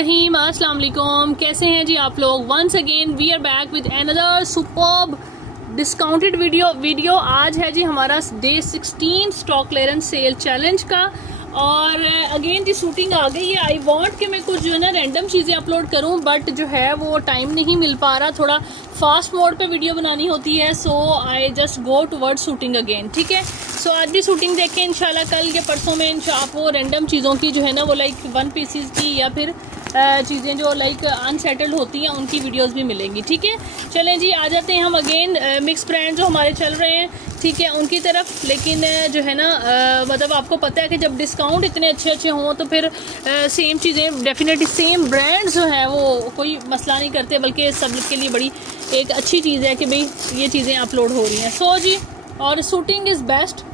रहीम, अस्सलाम वालेकुम। कैसे हैं जी आप लोग? Once again we are back with another superb discounted video. आज है जी हमारा day 16 stock clearance sale challenge का। और अगेन जी शूटिंग आ गई है। आई वांट कि मैं कुछ जो है ना रैंडम चीज़ें अपलोड करूं, बट जो है वो टाइम नहीं मिल पा रहा। थोड़ा फास्ट मोड पे वीडियो बनानी होती है, so I just go toward shooting again. ठीक है, सो आज भी शूटिंग देखें इंशाल्लाह। कल या परसों में आप वो रैंडम चीज़ों की जो है ना वो लाइक वन पीसीज की या फिर चीज़ें जो लाइक अनसेटल्ड होती हैं उनकी वीडियोस भी मिलेंगी। ठीक है, चलें जी आ जाते हैं हम अगेन मिक्स ब्रांड जो हमारे चल रहे हैं, ठीक है, उनकी तरफ। लेकिन जो है ना मतलब आपको पता है कि जब डिस्काउंट इतने अच्छे अच्छे हों तो फिर सेम चीज़ें डेफिनेटली सेम ब्रांड्स जो हैं वो कोई मसला नहीं करते, बल्कि सब के लिए बड़ी एक अच्छी चीज़ है कि भाई ये चीज़ें अपलोड हो रही हैं। सो जी, और शूटिंग इज़ बेस्ट।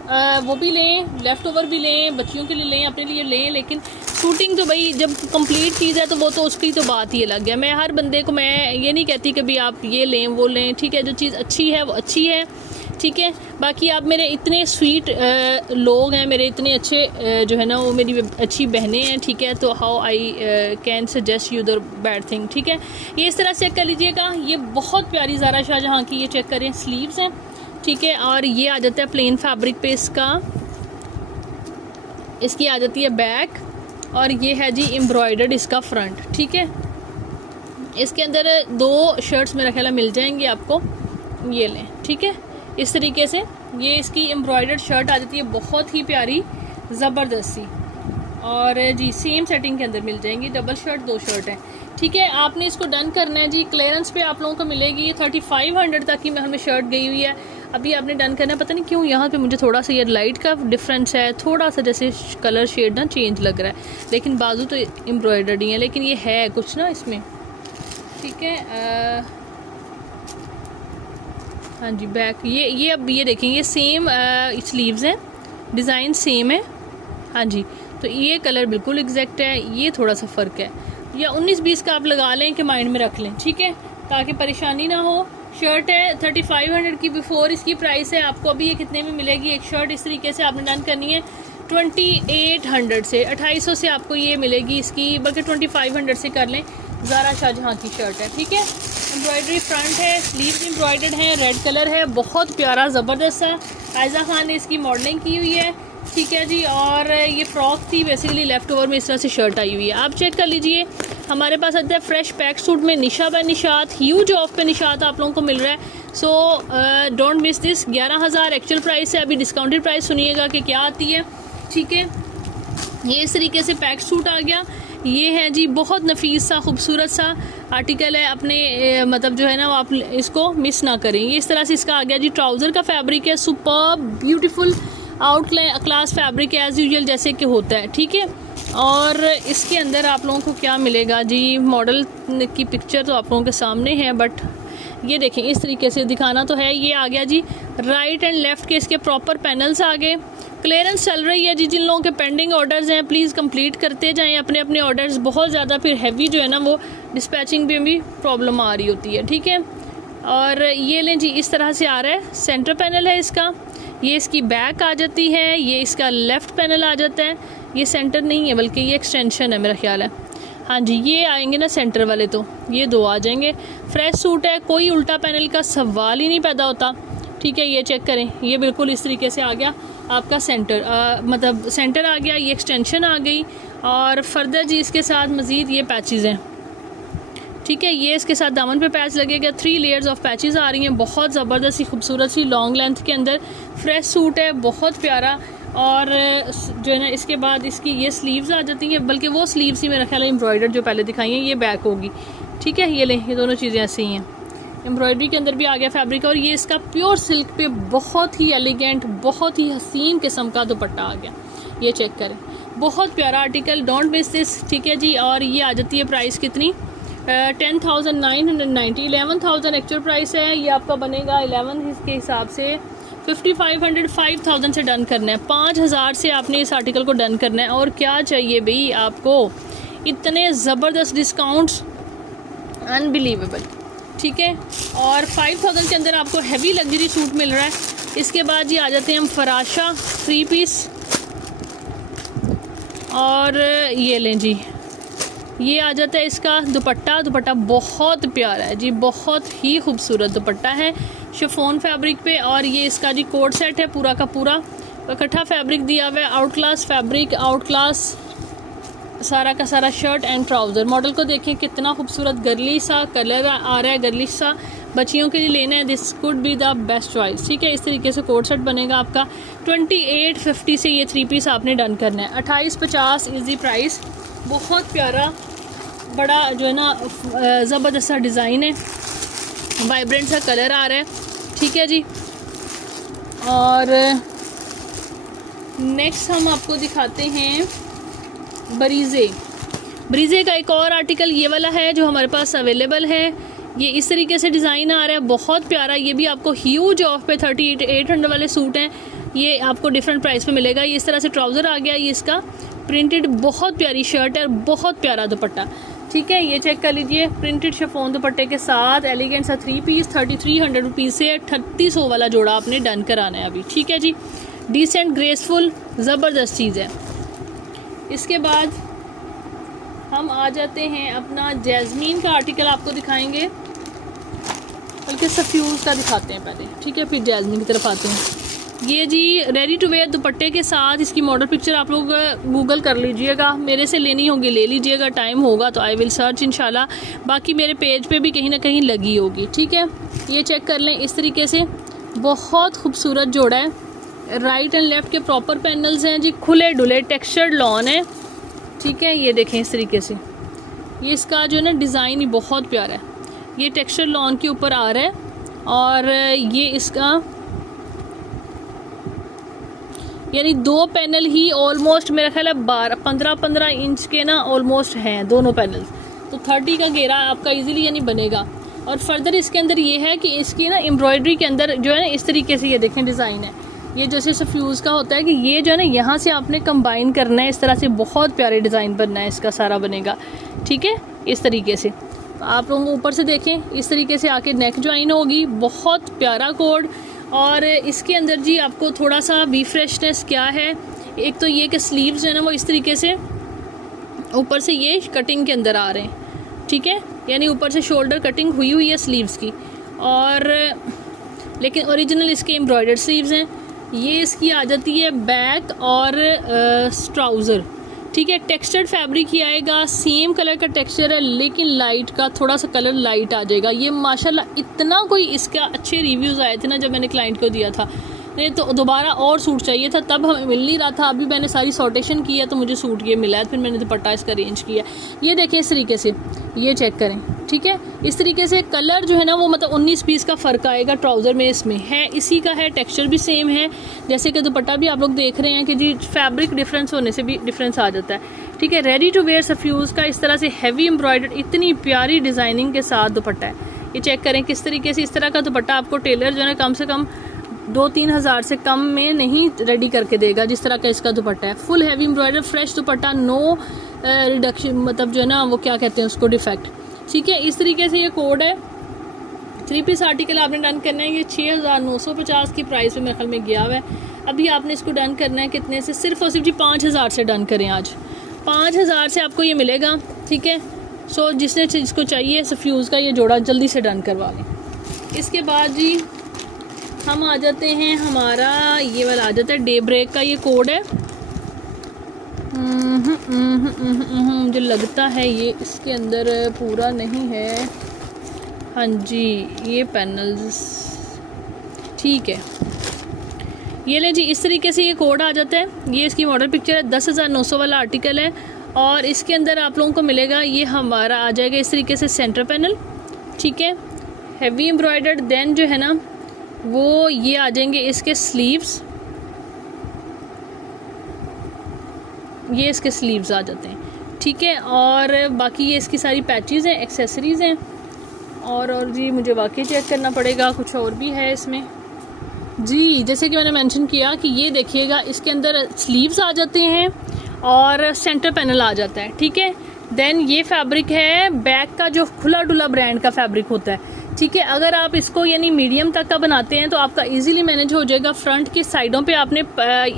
वो भी लें, लेफ़्ट ओवर भी लें, बच्चियों के लिए लें, अपने लिए लें, लेकिन शूटिंग तो भाई जब कंप्लीट चीज़ है तो वो तो उसकी तो बात ही अलग है। मैं हर बंदे को मैं ये नहीं कहती कि भाई आप ये लें वो लें, ठीक है, जो चीज़ अच्छी है वो अच्छी है, ठीक है। बाकी आप मेरे इतने स्वीट लोग हैं, मेरे इतने अच्छे जो है ना वो मेरी अच्छी बहनें हैं, ठीक है, तो how I can suggest you the bad thing. ठीक है, ये इस तरह चेक कर लीजिएगा। ये बहुत प्यारी ज़ारा शाहजहाँ की ये चेक करें स्लीव्स हैं, ठीक है। और ये आ जाता है प्लेन फैब्रिक पे, इसकी आ जाती है बैक, और ये है जी एम्ब्रॉयडर्ड इसका फ्रंट। ठीक है, इसके अंदर दो शर्ट्स मेरा ख्याल मिल जाएंगी आपको, ये लें, ठीक है। इस तरीके से ये इसकी एम्ब्रॉयडर्ड शर्ट आ जाती है, बहुत ही प्यारी ज़बरदस्त सी। और जी सेम सेटिंग के अंदर मिल जाएंगी, डबल शर्ट दो शर्ट है, ठीक है। आपने इसको डन करना है जी। क्लियरेंस पे आप लोगों को मिलेगी 3500 तक की हमें शर्ट गई हुई है। अभी आपने डन करना है। पता नहीं क्यों यहाँ पे मुझे थोड़ा सा ये लाइट का डिफरेंस है, थोड़ा सा जैसे कलर शेड ना चेंज लग रहा है, लेकिन बाजू तो एम्ब्रॉयडर्ड ही है, लेकिन ये है कुछ ना इसमें, ठीक है। हाँ जी बैक ये अब ये देखें, ये सेम स्लीव्स हैं, डिज़ाइन सेम है, हाँ जी। तो ये कलर बिल्कुल एग्जैक्ट है, ये थोड़ा सा फ़र्क है। या 19-20 का आप लगा लें कि माइंड में रख लें, ठीक है, ताकि परेशानी ना हो। शर्ट है 3500 की, बिफोर इसकी प्राइस है आपको अभी ये कितने में मिलेगी एक शर्ट। इस तरीके से आपने डन करनी है 2800 से, 2800 से आपको ये मिलेगी इसकी, बल्कि 2500 से कर लें। ज़ारा शाहजहाँ की शर्ट है, ठीक है। एम्ब्रॉयडरी फ्रंट है, स्लीव्स एम्ब्रॉयडर्ड हैं, रेड कलर है, बहुत प्यारा ज़बरदस्त सा। आयजा खान ने इसकी मॉडलिंग की हुई है, ठीक है जी। और ये फ्रॉक थी बेसिकली, लेफ्ट ओवर में इस तरह से शर्ट आई हुई है। आप चेक कर लीजिए, हमारे पास आता है फ्रेश पैक सूट में निशा बाय निशात, ह्यूज ऑफ पे निशात आप लोगों को मिल रहा है। So don't miss this. 11,000 actual price है, अभी डिस्काउंटेड प्राइस सुनिएगा कि क्या आती है, ठीक है। ये इस तरीके से पैक सूट आ गया। ये है जी बहुत नफीस सा खूबसूरत सा आर्टिकल है, अपने मतलब जो है ना आप इसको मिस ना करें। ये इस तरह से इसका आ गया जी, ट्राउज़र का फैब्रिक है, super beautiful out class fabric as usual जैसे कि होता है, ठीक है। और इसके अंदर आप लोगों को क्या मिलेगा जी, मॉडल की पिक्चर तो आप लोगों के सामने है, बट ये देखें इस तरीके से दिखाना तो है। ये आ गया जी राइट एंड लेफ़्ट के इसके प्रॉपर पैनल्स आ गए। क्लियरेंस चल रही है जी, जिन लोगों के पेंडिंग ऑर्डर्स हैं प्लीज़ कंप्लीट करते जाएं अपने अपने ऑर्डर्स। बहुत ज़्यादा फिर हैवी जो है ना वो डिस्पैचिंग में भी प्रॉब्लम आ रही होती है, ठीक है। और ये लें जी, इस तरह से आ रहा है, सेंटर पैनल है इसका, ये इसकी बैक आ जाती है, ये इसका लेफ़्ट पैनल आ जाता है। ये सेंटर नहीं है बल्कि ये एक्सटेंशन है मेरा ख्याल है, हाँ जी। ये आएंगे ना सेंटर वाले, तो ये दो आ जाएंगे। फ्रेश सूट है, कोई उल्टा पैनल का सवाल ही नहीं पैदा होता, ठीक है। ये चेक करें, ये बिल्कुल इस तरीके से आ गया आपका सेंटर, मतलब सेंटर आ गया, ये एक्सटेंशन आ गई। और फर्दर जी इसके साथ मज़ीद ये पैचेज़ हैं, ठीक है। ये इसके साथ दामन पे पैच लगेगा, 3 लेयर्स ऑफ पैचेस आ रही हैं, बहुत ज़बरदस्त सी खूबसूरत सी लॉन्ग लेंथ के अंदर फ्रेश सूट है, बहुत प्यारा। और जो है ना इसके बाद इसकी ये स्लीव्स आ जाती हैं, बल्कि वो स्लीव्स ही मेरा ख्याल है एम्ब्रॉयडर्ड जो पहले दिखाई हैं, ये बैक होगी, ठीक है। ये लें, ये दोनों चीज़ें ऐसी ही हैं। एम्ब्रॉयडरी के अंदर भी आ गया फैब्रिक, और ये इसका प्योर सिल्क पे बहुत ही एलिगेंट, बहुत ही हसीन किस्म का दुपट्टा आ गया। ये चेक करें, बहुत प्यारा आर्टिकल, डोंट मिस दिस, ठीक है जी। और ये आ जाती है प्राइस कितनी, 10,990, 11,000 एक्चुअल प्राइस है। ये आपका बनेगा 11 के हिसाब से 5500, 5000 से डन करना है, 5000 से आपने इस आर्टिकल को डन करना है। और क्या चाहिए भाई आपको, इतने ज़बरदस्त डिस्काउंट्स, अनबिलीवेबल, ठीक है। और 5000 के अंदर आपको हैवी लग्जरी सूट मिल रहा है। इसके बाद जी आ जाते हैं हम फराशा 3 पीस, और ये लें जी ये आ जाता है इसका दुपट्टा। दुपट्टा बहुत प्यारा है जी, बहुत ही खूबसूरत दुपट्टा है शिफॉन फैब्रिक पे। और ये इसका जी कोट सेट है, पूरा का पूरा इकट्ठा फैब्रिक दिया हुआ है, out class fabric, out class सारा का सारा शर्ट एंड ट्राउज़र। मॉडल को देखें कितना खूबसूरत गर्ली सा कलर आ रहा है, गर्लिश सा। बच्चियों के लिए लेना है, this could be the best choice. ठीक है, इस तरीके से कोट सेट बनेगा आपका। 2850 से ये 3 पीस आपने डन करना है। 2850 इजी प्राइस। बहुत प्यारा बड़ा जो है ना ज़बरदस्त सा डिज़ाइन है, वाइब्रेंट सा कलर आ रहा है। ठीक है जी। और नेक्स्ट हम आपको दिखाते हैं बरीज़े का एक और आर्टिकल ये वाला है जो हमारे पास अवेलेबल है। ये इस तरीके से डिज़ाइन आ रहा है, बहुत प्यारा। ये भी आपको ह्यूज ऑफ पे 3800 वाले सूट हैं, ये आपको डिफरेंट प्राइस पे मिलेगा। ये इस तरह से ट्राउज़र आ गया, ये इसका प्रिंटेड बहुत प्यारी शर्ट है और बहुत प्यारा दुपट्टा। ठीक है, ये चेक कर लीजिए, प्रिंटेड शिफॉन दुपट्टे के साथ एलिगेंट सा 3 पीस 3300 रुपीज़ से 3800 वाला जोड़ा आपने डन कराना है अभी। ठीक है जी, डिसेंट ग्रेसफुल ज़बरदस्त चीज़ है। इसके बाद हम आ जाते हैं अपना जैस्मीन का आर्टिकल आपको दिखाएंगे, बल्कि सफ्यूज़ का दिखाते हैं पहले। ठीक है, फिर जैस्मीन की तरफ आते हैं। ये जी रेडी टू वेयर दुपट्टे के साथ, इसकी मॉडल पिक्चर आप लोग गूगल कर लीजिएगा, मेरे से लेनी होगी ले लीजिएगा, टाइम होगा तो आई विल सर्च इंशाल्लाह, बाकी मेरे पेज पे भी कहीं ना कहीं लगी होगी। ठीक है, ये चेक कर लें, इस तरीके से बहुत खूबसूरत जोड़ा है। राइट एंड लेफ़्ट के प्रॉपर पैनल्स हैं जी, खुले डुले टेक्सचर्ड लॉन है। ठीक है, ये देखें इस तरीके से, ये इसका जो है ना डिज़ाइन ही बहुत प्यारा है। ये टेक्सचर लॉन के ऊपर आ रहा है और ये इसका यानी 2 पैनल ही ऑलमोस्ट मेरा ख्याल है 15 इंच के ना ऑलमोस्ट हैं दोनों पैनल्स, तो 30 का घेरा आपका इजीली यानी बनेगा। और फर्दर इसके अंदर ये है कि इसकी ना एम्ब्रॉयडरी के अंदर जो है ना इस तरीके से ये देखें डिज़ाइन है, ये जैसे सफ्यूज़ का होता है कि ये जो है ना यहाँ से आपने कंबाइन करना है, इस तरह से बहुत प्यारे डिज़ाइन बनना है, इसका सारा बनेगा। ठीक है, इस तरीके से आप लोगों को ऊपर से देखें, इस तरीके से आके नेक ज्वाइन होगी, बहुत प्यारा कोड। और इसके अंदर जी आपको थोड़ा सा वी फ्रेशनेस क्या है, एक तो ये कि स्लीव्स जो है ना वो इस तरीके से ऊपर से ये कटिंग के अंदर आ रहे हैं। ठीक है, यानी ऊपर से शोल्डर कटिंग हुई हुई है स्लीव्स की, और लेकिन ओरिजिनल इसके एम्ब्रॉयडर्ड स्लीव्स हैं। ये इसकी आ जाती है बैक और ट्राउज़र। ठीक है, टेक्सचर्ड फैब्रिक ही आएगा, सेम कलर का टेक्सचर है लेकिन लाइट का थोड़ा सा कलर लाइट आ जाएगा। ये माशाल्लाह इतना कोई इसका अच्छे रिव्यूज़ आए थे ना जब मैंने क्लाइंट को दिया था, नहीं तो दोबारा और सूट चाहिए था, तब हमें मिल नहीं रहा था। अभी मैंने सारी सॉर्टेशन की है तो मुझे सूट ये मिला है, फिर मैंने दुपट्टा इसका अरेंज किया। ये देखें इस तरीके से, ये चेक करें। ठीक है, इस तरीके से कलर जो है ना वो मतलब 19-20 का फ़र्क आएगा ट्राउज़र में, इसमें है इसी का है, टेक्सचर भी सेम है जैसे कि दुपट्टा भी आप लोग देख रहे हैं कि जी फैब्रिक डिफरेंस होने से भी डिफरेंस आ जाता है। ठीक है, रेडी टू वेयर सफ्यूज़ का इस तरह से हैवी एम्ब्रॉयडर्ड इतनी प्यारी डिज़ाइनिंग के साथ दुपट्टा है। ये चेक करें किस तरीके से, इस तरह का दुपट्टा आपको टेलर जो है ना कम से कम 2-3 हज़ार से कम में नहीं रेडी करके देगा, जिस तरह का इसका दुपट्टा है। Full heavy embroider fresh dupatta, no reduction, मतलब जो है ना वो क्या कहते हैं उसको, डिफेक्ट। ठीक है, इस तरीके से ये कोड है। 3 पीस आर्टिकल आपने डन करना है, ये 6950 की प्राइस पे मेरे ख्याल में गया हुआ है। अभी आपने इसको डन करना है कितने से, सिर्फ और सिर्फ जी 5000 से डन करें। आज 5000 से आपको ये मिलेगा। ठीक है, सो जिसको चाहिए सफ्यूज़ का ये जोड़ा जल्दी से डन करवा लें। इसके बाद जी हम आ जाते हैं, हमारा ये वाला आ जाता है डे ब्रेक का, ये कोड है। मुझे लगता है ये इसके अंदर पूरा नहीं है। हाँ जी, ये पैनल्स ठीक है, ये ले जी, इस तरीके से ये कोड आ जाता है। ये इसकी मॉडल पिक्चर है, 10,900 वाला आर्टिकल है और इसके अंदर आप लोगों को मिलेगा, ये हमारा आ जाएगा इस तरीके से सेंटर पैनल। ठीक है, हैवी एम्ब्रॉयडर्ड, देन जो है ना वो ये आ जाएंगे इसके स्लीव्स, ये इसके स्लीव्स आ जाते हैं। ठीक है, और बाकी ये इसकी सारी पैचेस हैं, एक्सेसरीज़ हैं। और जी मुझे वाकई चेक करना पड़ेगा, कुछ और भी है इसमें जी। जैसे कि मैंने मेंशन किया कि ये देखिएगा इसके अंदर स्लीव्स आ जाते हैं और सेंटर पैनल आ जाता है। ठीक है, देन ये फैब्रिक है बैक का, जो खुला डुला ब्रांड का फैब्रिक होता है। ठीक है, अगर आप इसको यानी मीडियम तक का बनाते हैं तो आपका इजीली मैनेज हो जाएगा। फ्रंट की साइडों पे आपने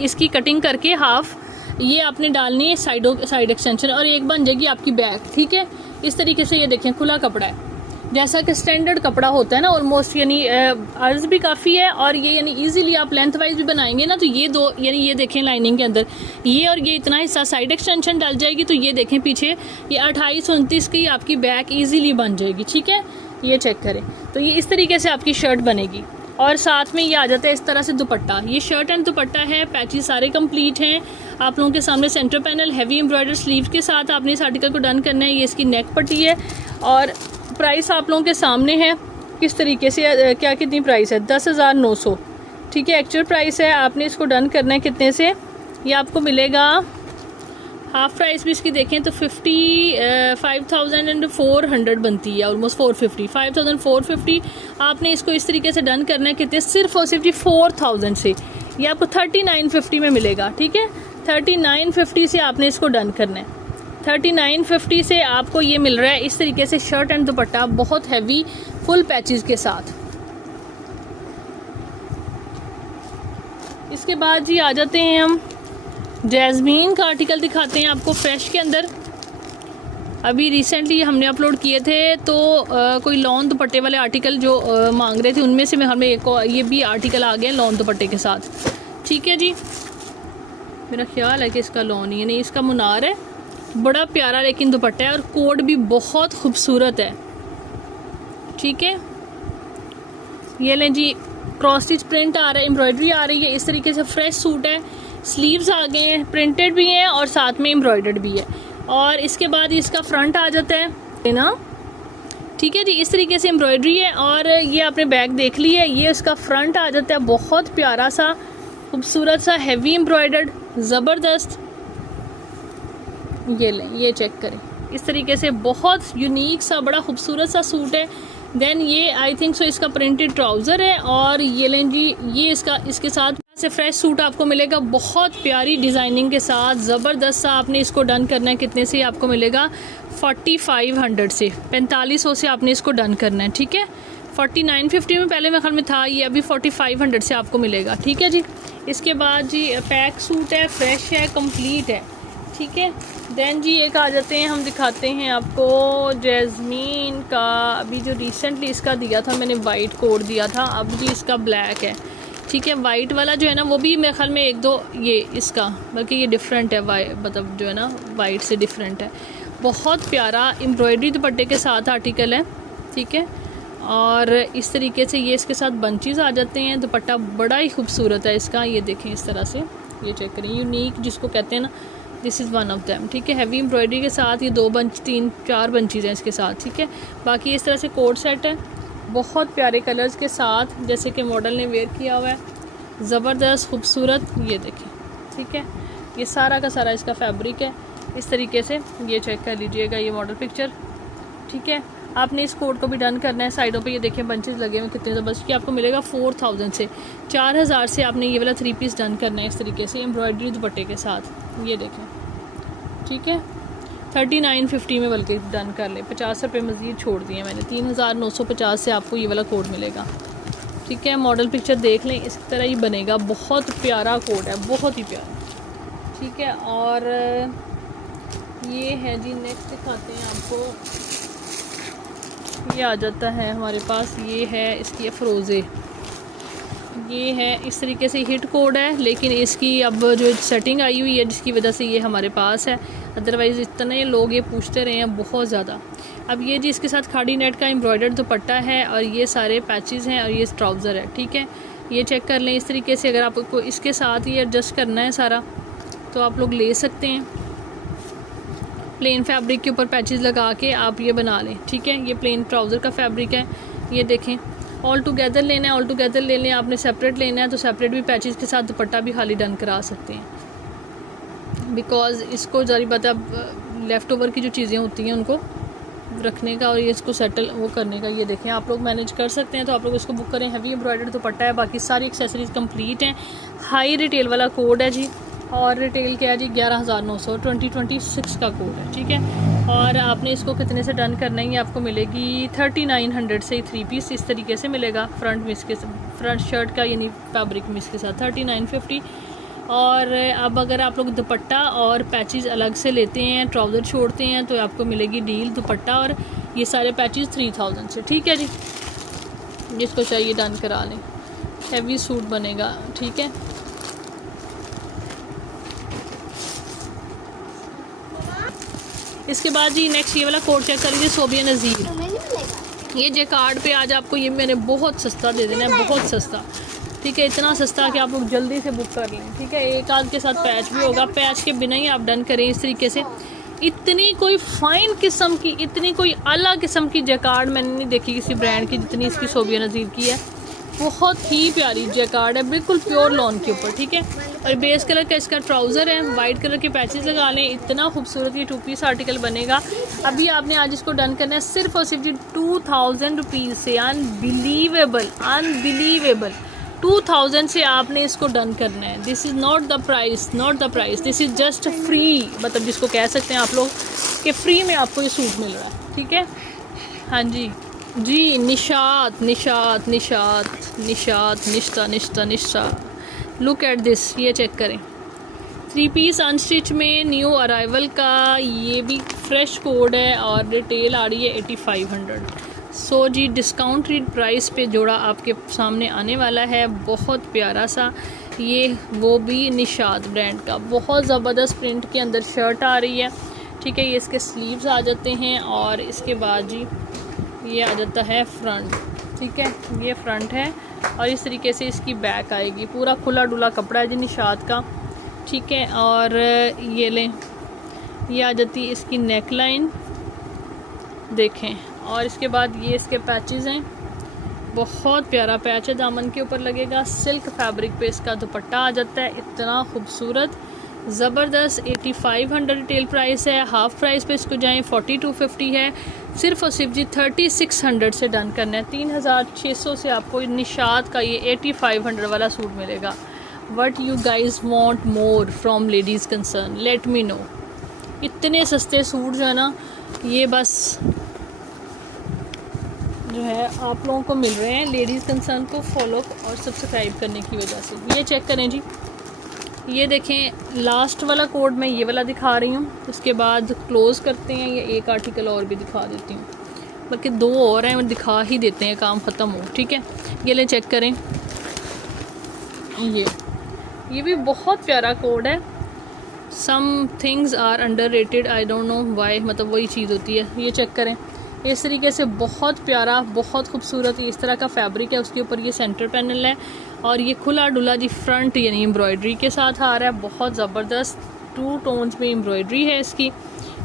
इसकी कटिंग करके हाफ ये आपने डालनी है साइड एक्सटेंशन, और एक बन जाएगी आपकी बैक। ठीक है, इस तरीके से ये देखें खुला कपड़ा है, जैसा कि स्टैंडर्ड कपड़ा होता है ना ऑलमोस्ट, यानी अर्ज भी काफ़ी है, और ये यानी इजीली आप लेंथ वाइज भी बनाएंगे ना, तो ये दो यानी ये देखें लाइनिंग के अंदर ये और ये इतना हिस्सा साइड एक्सटेंशन डल जाएगी, तो ये देखें पीछे ये 28-29 की आपकी बैक इजीली बन जाएगी। ठीक है, ये चेक करें, तो ये इस तरीके से आपकी शर्ट बनेगी। और साथ में ये आ जाता है इस तरह से दुपट्टा, ये शर्ट एंड दुपट्टा है, पैचेस सारे कंप्लीट हैं आप लोगों के सामने। Centre panel heavy embroider sleeves के साथ आपने इस आर्टिकल को डन करना है। ये इसकी नेक पट्टी है, और प्राइस आप लोगों के सामने है किस तरीके से, क्या कितनी प्राइस है, 10,900। ठीक है, एक्चुअल प्राइस है, आपने इसको डन करना है कितने से, ये आपको मिलेगा हाफ प्राइस भी इसकी देखें तो 55,400 बनती है, ऑलमोस्ट 450, 5,450। आपने इसको इस तरीके से डन करना है कितने, सिर्फ और सिर्फ 4,000 से, ये आपको 3950 में मिलेगा। ठीक है, 3950 से आपने इसको डन करना है। 3950 से आपको ये मिल रहा है इस तरीके से शर्ट एंड दुपट्टा, बहुत हैवी फुल पैचेस के साथ। इसके बाद जी आ जाते हैं हम जैस्मीन का आर्टिकल दिखाते हैं आपको फ्रेश के अंदर। अभी रिसेंटली हमने अपलोड किए थे, तो कोई लॉन दुपट्टे वाले आर्टिकल जो मांग रहे थे, उनमें से हमें एक ये भी आर्टिकल आ गया लॉन दुपट्टे के साथ। ठीक है जी, मेरा ख्याल है कि इसका लॉन ही है, नहीं इसका मुनार है, बड़ा प्यारा लेकिन दुपट्टा है, और कोड भी बहुत खूबसूरत है। ठीक है, ये लें जी, क्रॉस स्टिच प्रिंट आ रहा है, एम्ब्रॉयडरी आ रही है, इस तरीके से फ्रेश सूट है, स्लीव्स आ गए हैं, प्रिंटेड भी हैं और साथ में एम्ब्रॉयडर्ड भी है। और इसके बाद इसका फ्रंट आ जाता है ना। ठीक है जी, इस तरीके से एम्ब्रॉयडरी है, और ये आपने बैक देख ली है, ये इसका फ्रंट आ जाता है, बहुत प्यारा सा खूबसूरत सा हैवी एम्ब्रॉयडर्ड, ज़बरदस्त। ये लें, ये चेक करें, इस तरीके से बहुत यूनिक सा बड़ा खूबसूरत सा सूट है। देन ये आई थिंक सो इसका प्रिंटेड ट्राउज़र है, और ये लें जी, ये इसके साथ से फ्रेश सूट आपको मिलेगा बहुत प्यारी डिज़ाइनिंग के साथ, ज़बरदस्त सा। आपने इसको डन करना है कितने से, आपको मिलेगा 4500 से, 4500 से आपने इसको डन करना है। ठीक है, 4950 में पहले मेरे ख्याल में था, ये अभी 4500 से आपको मिलेगा। ठीक है जी, इसके बाद जी पैक सूट है, फ्रेश है, कंप्लीट है। ठीक है, देन जी एक आ जाते हैं, हम दिखाते हैं आपको जैस्मीन का। अभी जो रिसेंटली इसका दिया था मैंने, वाइट कोड दिया था, अब जी इसका ब्लैक है। ठीक है, वाइट वाला जो है ना, वो भी मेरे ख्याल में एक दो ये इसका, बल्कि ये डिफरेंट है, मतलब जो है ना वाइट से डिफरेंट है। बहुत प्यारा एम्ब्रॉयडरी दुपट्टे के साथ आर्टिकल है। ठीक है, और इस तरीके से ये इसके साथ बंचेस आ जाते हैं, दुपट्टा बड़ा ही खूबसूरत है इसका, ये देखें इस तरह से, ये चेक करें, यूनिक जिसको कहते हैं ना, this is one of them. ठीक है, हैवी एम्ब्रॉयडरी के साथ ये 2 बंच 3-4 बंचेस हैं इसके साथ। ठीक है, बाकी इस तरह से कोट सेट है, बहुत प्यारे कलर्स के साथ, जैसे कि मॉडल ने वेयर किया हुआ है, ज़बरदस्त खूबसूरत, ये देखें। ठीक है, ये सारा का सारा इसका फैब्रिक है, इस तरीके से ये चेक कर लीजिएगा, ये मॉडल पिक्चर। ठीक है, आपने इस कोट को भी डन करना है। साइडों पे ये देखें बंचेस लगे हुए कितने ज़बरदस्त, कि आपको मिलेगा 4000 से, 4000 से आपने ये वाला 3 पीस डन करना है इस तरीके से एम्ब्रॉयडरी दुपट्टे के साथ, ये देखें। ठीक है, 3950 में बल्कि डन कर ले, 50 रुपये मज़ीद छोड़ दिए मैंने, 3950 से आपको ये वाला कोड मिलेगा। ठीक है, मॉडल पिक्चर देख लें, इस तरह ही बनेगा, बहुत प्यारा कोड है, बहुत ही प्यारा। ठीक है, और ये है जी, नेक्स्ट दिखाते हैं आपको, ये आ जाता है हमारे पास, ये है इसकी अफरोज़े, ये है इस तरीके से हिट कोड है, लेकिन इसकी अब जो सेटिंग आई हुई है जिसकी वजह से ये हमारे पास है, अदरवाइज़ इतने लोग ये पूछते रहे हैं बहुत ज़्यादा। अब ये जी इसके साथ खाड़ी नेट का एम्ब्रॉयडर्ड दुपट्टा है, और ये सारे पैचेस हैं, और ये ट्राउज़र है। ठीक है, ये चेक कर लें इस तरीके से, अगर आपको इसके साथ ये एडजस्ट करना है सारा, तो आप लोग ले सकते हैं, प्लेन फैब्रिक के ऊपर पैचेस लगा के आप ये बना लें। ठीक है, ये प्लेन ट्राउज़र का फैब्रिक है, ये देखें, ऑल टुगेदर लेना है, ऑल टुगेदर ले लें, आपने सेपरेट लेना है तो सेपरेट भी पैचेस के साथ दुपट्टा भी खाली डन करा सकते हैं, बिकॉज़ इसको जारी बात है, अब लेफ़्ट ओवर की जो चीज़ें होती हैं उनको रखने का और ये इसको सेटल वो करने का, ये देखें आप लोग मैनेज कर सकते हैं, तो आप लोग इसको बुक करें। हैवी एम्ब्रॉयडर्ड दुपट्टा है, बाकी सारी एक्सेसरीज़ कंप्लीट हैं। हाई रिटेल वाला कोड है जी, और रिटेल क्या है जी 11,900, 2026 का कोड है। ठीक है, और आपने इसको कितने से डन करना है, ये आपको मिलेगी 3900 से 3 पीस इस तरीके से मिलेगा, फ्रंट मिस के फ्रंट शर्ट का यानी फैब्रिक मिस के साथ 3950। और अब अगर आप लोग दुपट्टा और पैचेस अलग से लेते हैं, ट्राउज़र छोड़ते हैं, तो आपको मिलेगी डील दुपट्टा और ये सारे पैचेस 3000 से। ठीक है जी, जिसको चाहिए डन करा लें, हैवी सूट बनेगा। ठीक है, इसके बाद जी नेक्स्ट ये वाला कोट चेक कर लीजिए, सोबिया नज़ीर। ये जैकार्ड पे आज आपको ये मैंने बहुत सस्ता दे देना है, बहुत सस्ता। ठीक है, इतना सस्ता कि आप लोग जल्दी से बुक कर लें। ठीक है, एक आध के साथ पैच भी होगा, पैच के बिना ही आप डन करें इस तरीके से। इतनी कोई फ़ाइन किस्म की, इतनी कोई अला किस्म की जैकार्ड मैंने नहीं देखी किसी ब्रांड की जितनी इसकी सोबिया नज़ीर की है। बहुत ही प्यारी जैकार्ड है, बिल्कुल प्योर लॉन के ऊपर। ठीक है, और बेस कलर का इसका ट्राउज़र है, वाइट कलर के पैचेस लगा लें, इतना खूबसूरत ये 2 पीस आर्टिकल बनेगा। अभी आपने आज इसको डन करना है सिर्फ और सिर्फ जी 2000 रुपीज़ से। अनबिलीवेबल, अनबिलीवेबल 2000 से आपने इसको डन करना है। This is not the price, not the price, this is just free, मतलब जिसको कह सकते हैं आप लोग कि फ्री में आपको ये सूट मिल रहा है। ठीक है, हाँ जी जी, Nishat Nishat Nishat Nishat Nishta Nishta Nishta, look at this, ये चेक करें। 3 पीस अनस्टिच में न्यू अराइवल का ये भी फ्रेश कोड है और रिटेल आ रही है 8500। सो जी डिस्काउंट रेट प्राइस पे जोड़ा आपके सामने आने वाला है, बहुत प्यारा सा। ये वो भी निशात ब्रांड का, बहुत ज़बरदस्त प्रिंट के अंदर शर्ट आ रही है। ठीक है, ये इसके स्लीव्स आ जाते हैं और इसके बाद जी ये आ जाता है फ्रंट। ठीक है, ये फ्रंट है और इस तरीके से इसकी बैक आएगी। पूरा खुला डुला कपड़ा है जी निशात का। ठीक है, और ये लें, ये आ जाती है इसकी नेक लाइन, देखें। और इसके बाद ये इसके पैचेस हैं, बहुत प्यारा पैच है, दामन के ऊपर लगेगा। सिल्क फैब्रिक पे इसका दुपट्टा आ जाता है, इतना खूबसूरत ज़बरदस्त। 8500 रिटेल प्राइस है, हाफ़ प्राइस पे इसको जाएं 4250 है। सिर्फ और सिर्फ जी 3600 से डन करना है। 3600 से आपको निशात का ये 8500 वाला सूट मिलेगा। What you guys want more from ladies concern, let me know. इतने सस्ते सूट जो है ना, ये बस जो है आप लोगों को मिल रहे हैं लेडीज़ कंसर्न को फॉलो और सब्सक्राइब करने की वजह से। ये चेक करें जी, ये देखें लास्ट वाला कोड मैं ये वाला दिखा रही हूँ, उसके बाद क्लोज़ करते हैं। ये एक आर्टिकल और भी दिखा देती हूँ, बल्कि 2 और हैं, दिखा ही देते हैं, काम ख़त्म हो। ठीक है, ये ले चेक करें। ये भी बहुत प्यारा कोड है। Some things are underrated, I don't know why, मतलब वही चीज़ होती है। ये चेक करें, इस तरीके से बहुत प्यारा, बहुत खूबसूरत इस तरह का फैब्रिक है। उसके ऊपर ये सेंटर पैनल है और ये खुला डुला जी फ्रंट यानी एम्ब्रॉयडरी के साथ आ रहा है। बहुत ज़बरदस्त 2 टोन्स में एम्ब्रॉयडरी है इसकी।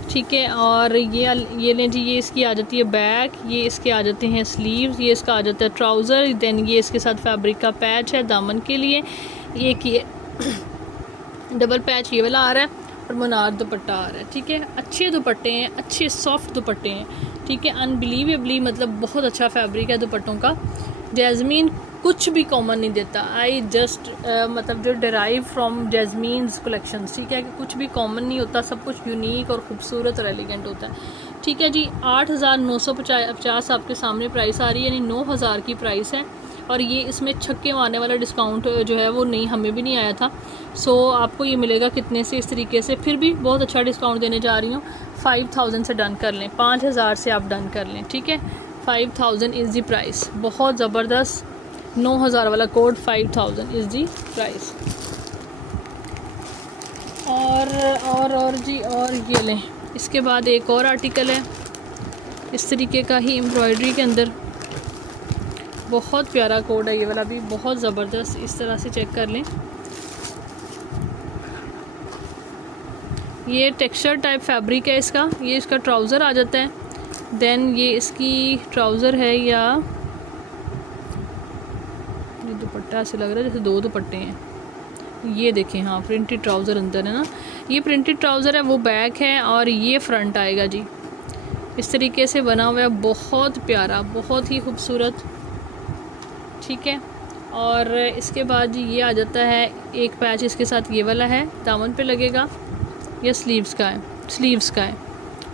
ठीक है, और ये लें जी, ये इसकी आ जाती है बैक, ये इसके आ जाते हैं स्लीव्स, ये इसका आ जाता है ट्राउज़र, देन ये इसके साथ फैब्रिक का पैच है दामन के लिए। एक ये डबल पैच ये वाला आ रहा है और मुनार दुपट्टा आ रहा है। ठीक है, अच्छे दुपट्टे हैं, अच्छे सॉफ्ट दुपट्टे हैं। ठीक है, अनबिलीवेबली मतलब बहुत अच्छा फैब्रिक है दुपट्टों का। जैस्मीन कुछ भी कॉमन नहीं देता। आई जस्ट मतलब जो डिराइव फ्रॉम जैस्मीन्स कलेक्शंस। ठीक है, कि कुछ भी कॉमन नहीं होता, सब कुछ यूनिक और ख़ूबसूरत और एलिगेंट होता है। ठीक है जी, 8950 आपके सामने प्राइस आ रही है, यानी 9000 की प्राइस है। और ये इसमें छक्के मारने वाला डिस्काउंट जो है वो नहीं, हमें भी नहीं आया था। सो आपको ये मिलेगा कितने से, इस तरीके से। फिर भी बहुत अच्छा डिस्काउंट देने जा रही हूँ। 5000 से डन कर लें, 5000 से आप डन कर लें। ठीक है, 5000 इज़ दी प्राइस, बहुत ज़बरदस्त। 9000 वाला कोड, 5000 इज़ दी प्राइस। और जी, और ये लें। इसके बाद एक और आर्टिकल है इस तरीके का ही एम्ब्रॉयडरी के अंदर, बहुत प्यारा कोड है ये वाला भी, बहुत ज़बरदस्त। इस तरह से चेक कर लें। ये टेक्सचर टाइप फैब्रिक है इसका। ये इसका ट्राउज़र आ जाता है, देन ये इसकी ट्राउज़र है, या ये दुपट्टा ऐसे लग रहा है जैसे 2 दुपट्टे हैं। ये देखें, हाँ प्रिंटेड ट्राउज़र अंदर है ना, ये प्रिंटेड ट्राउज़र है, वो बैक है और ये फ्रंट आएगा जी। इस तरीके से बना हुआ है, बहुत प्यारा, बहुत ही खूबसूरत। ठीक है, और इसके बाद जी ये आ जाता है, एक पैच इसके साथ ये वाला है, दामन पे लगेगा, या स्लीव्स का है।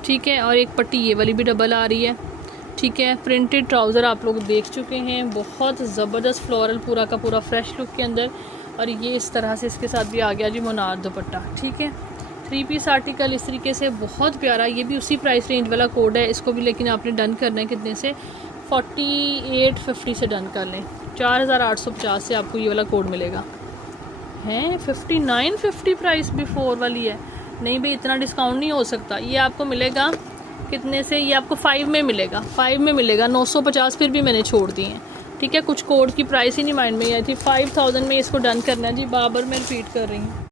ठीक है, और एक पट्टी ये वाली भी डबल आ रही है। ठीक है, प्रिंटेड ट्राउज़र आप लोग देख चुके हैं, बहुत ज़बरदस्त फ्लोरल, पूरा का पूरा फ्रेश लुक के अंदर। और ये इस तरह से इसके साथ भी आ गया जी मुनार दुपट्टा। ठीक है, 3 पीस आर्टिकल इस तरीके से, बहुत प्यारा। ये भी उसी प्राइस रेंज वाला कोड है, इसको भी लेकिन आपने डन करना है कितने से, 4850 से डन कर लें। 4850 से आपको ये वाला कोड मिलेगा। हैं 5950 प्राइस बिफोर वाली है। नहीं भाई, इतना डिस्काउंट नहीं हो सकता। ये आपको मिलेगा कितने से, ये आपको 5 में मिलेगा, 5 में मिलेगा। 950 फिर भी मैंने छोड़ दी हैं। ठीक है, कुछ कोड की प्राइस ही नहीं माइंड में आई थी। 5000 में इसको डन करना है जी। बाबर मैं रिपीट कर रही हूँ।